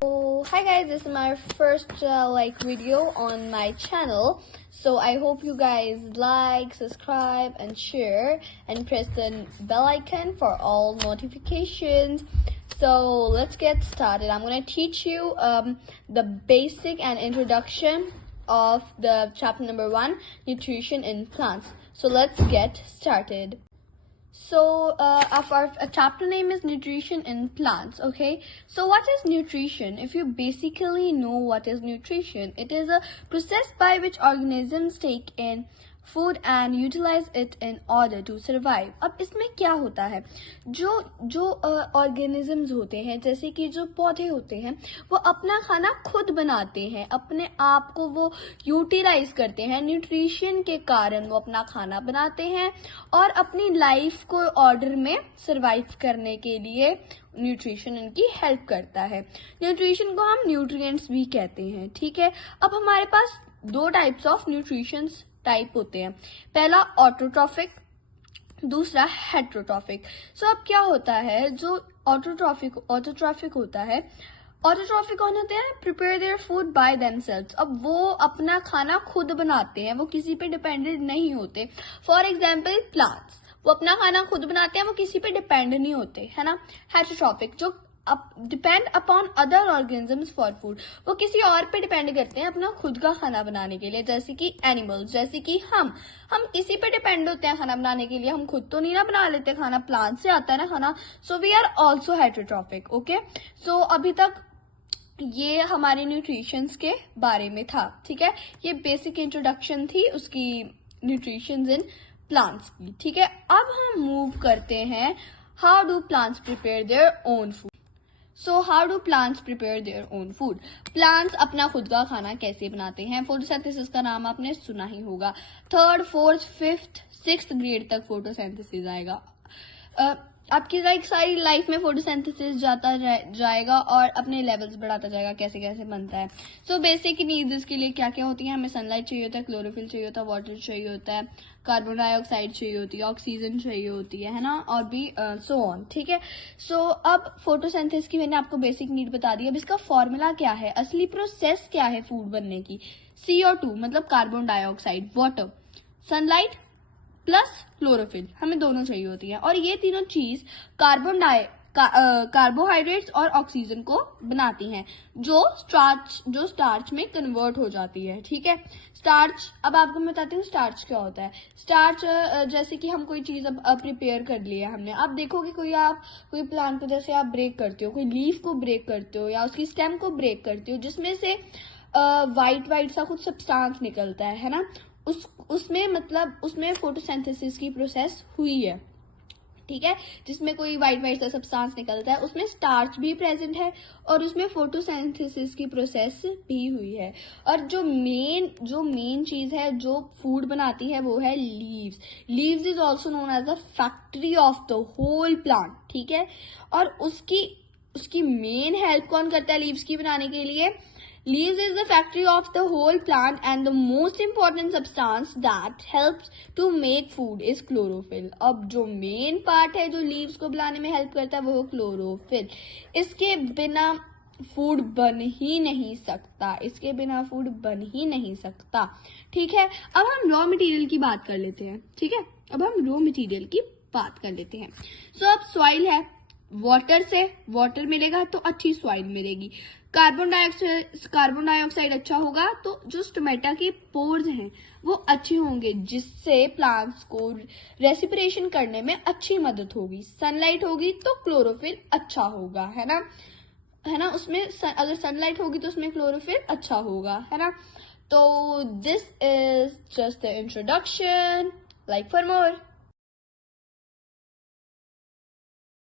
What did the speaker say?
So hi guys, this is my first video on my channel. So I hope you guys like, subscribe and share and press the bell icon for all notifications. So let's get started. I'm going to teach you the basic and introduction of the chapter number 1, nutrition in plants. So let's get started. So our chapter name is nutrition in plants. Okay, so what is nutrition? If you basically know what is nutrition, it is a process by which organisms take in food and utilize it in order to survive. अब इसमें क्या होता है, जो organisms होते हैं, जैसे कि जो पौधे होते हैं, वो अपना खाना खुद बनाते हैं, अपने आप को वो यूटिलाइज करते हैं, न्यूट्रिशन के कारण वो अपना खाना बनाते हैं और अपनी लाइफ को ऑर्डर में सरवाइव करने के लिए न्यूट्रिशन इनकी हेल्प करता है. न्यूट्रिशन को हम न्यूट्रिएंट्स भी कहते हैं. ठीक है, अब हमारे पास दो टाइप्स ऑफ न्यूट्रिशन टाइप होते हैं. पहला ऑटोट्रॉफिक, दूसरा हेट्रोट्रॉफिक. सो अब क्या होता है, जो ऑटोट्रॉफिक होता है, ऑटोट्रॉफिक कौन होते हैं? Prepare their food by themselves. अब वो अपना खाना खुद बनाते हैं, वो किसी पे डिपेंडेंट नहीं होते. फॉर एग्जाम्पल प्लांट्स, वो अपना खाना खुद बनाते हैं, वो किसी पे डिपेंड नहीं होते, है ना. हेट्रोट्रॉफिक जो depend upon other organisms for food, वो किसी और पे डिपेंड करते हैं अपना खुद का खाना बनाने के लिए. जैसे कि एनिमल्स, जैसे कि हम किसी पे डिपेंड होते हैं खाना बनाने के लिए. हम खुद तो नहीं ना बना लेते खाना, प्लांट से आता है ना खाना. So we are also heterotrophic. Okay, so अभी तक ये हमारे न्यूट्रिशंस के बारे में था. ठीक है, ये बेसिक इंट्रोडक्शन थी उसकी, न्यूट्रिशंस इन प्लांट्स की. ठीक है, अब हम मूव करते हैं how do plants prepare their own food. So how do plants prepare their own food. Plants अपना खुद का खाना कैसे बनाते हैं? फोटोसिंथेसिस का नाम आपने सुना ही होगा. 3rd, 4th, 5th, 6th grade तक फोटोसिंथेसिस आएगा. आपकी सारी लाइफ में फोटोसिंथेसिस जाता जाएगा और अपने लेवल्स बढ़ाता जाएगा, कैसे कैसे बनता है. सो बेसिक नीड्स के लिए क्या क्या होती है? हमें सनलाइट चाहिए होता है, क्लोरोफिल चाहिए होता है, वाटर चाहिए होता है, कार्बन डाइऑक्साइड चाहिए होती है, ऑक्सीजन चाहिए होती है ना, और भी सो ऑन. ठीक है, सो अब फोटोसिंथेसिस की मैंने आपको बेसिक नीड बता दी. अब इसका फॉर्मूला क्या है, असली प्रोसेस क्या है फूड बनने की? CO2 मतलब carbon dioxide, water, sunlight plus chlorophyll, हमें दोनों चाहिए होती है. और ये तीनों चीज कार्बोहाइड्रेट्स और ऑक्सीजन को बनाती हैं, जो स्टार्च में कन्वर्ट हो जाती है. ठीक है, स्टार्च, अब आपको मैं बताती हूँ स्टार्च क्या होता है. स्टार्च जैसे कि हम कोई चीज अब प्रिपेयर कर लिया हमने. आप देखोगे कोई प्लांट को जैसे आप ब्रेक करते हो, कोई लीफ को ब्रेक करते हो या उसकी स्टेम को ब्रेक करते हो, जिसमें से वाइट सा कुछ सब्सटेंस निकलता है ना, उसमें फोटोसिंथेसिस की प्रोसेस हुई है. ठीक है, जिसमें कोई वाइट सा सब्सटेंस निकलता है, उसमें स्टार्च भी प्रेजेंट है और उसमें फोटोसिंथेसिस की प्रोसेस भी हुई है. और जो मेन चीज है जो फूड बनाती है वो है leaves. Leaves is also known as the factory of the whole plant. ठीक है, और उसकी मेन हेल्प कौन करता है लीव्स की बनाने के लिए? Leaves is the factory of the whole plant and the most important substance that helps to make food is chlorophyll. अब जो मेन पार्ट है जो लीव्स को बनाने में हेल्प करता है वो क्लोरोफिल. इसके बिना फूड बन ही नहीं सकता. ठीक है, अब हम रॉ मटेरियल की बात कर लेते हैं. ठीक है, अब हम रॉ मटेरियल की बात कर लेते हैं. सो अब सॉइल है, वाटर मिलेगा तो अच्छी सॉइल मिलेगी. कार्बन डाइऑक्साइड अच्छा होगा तो जो स्टोमेटा के पोर्स हैं वो अच्छे होंगे, जिससे प्लांट्स को रेस्पिरेशन करने में अच्छी मदद होगी. सनलाइट होगी तो क्लोरोफिल अच्छा होगा, है ना. उसमें अगर सनलाइट होगी तो उसमें क्लोरोफिल अच्छा होगा, है ना. तो this is just the introduction. Like for more.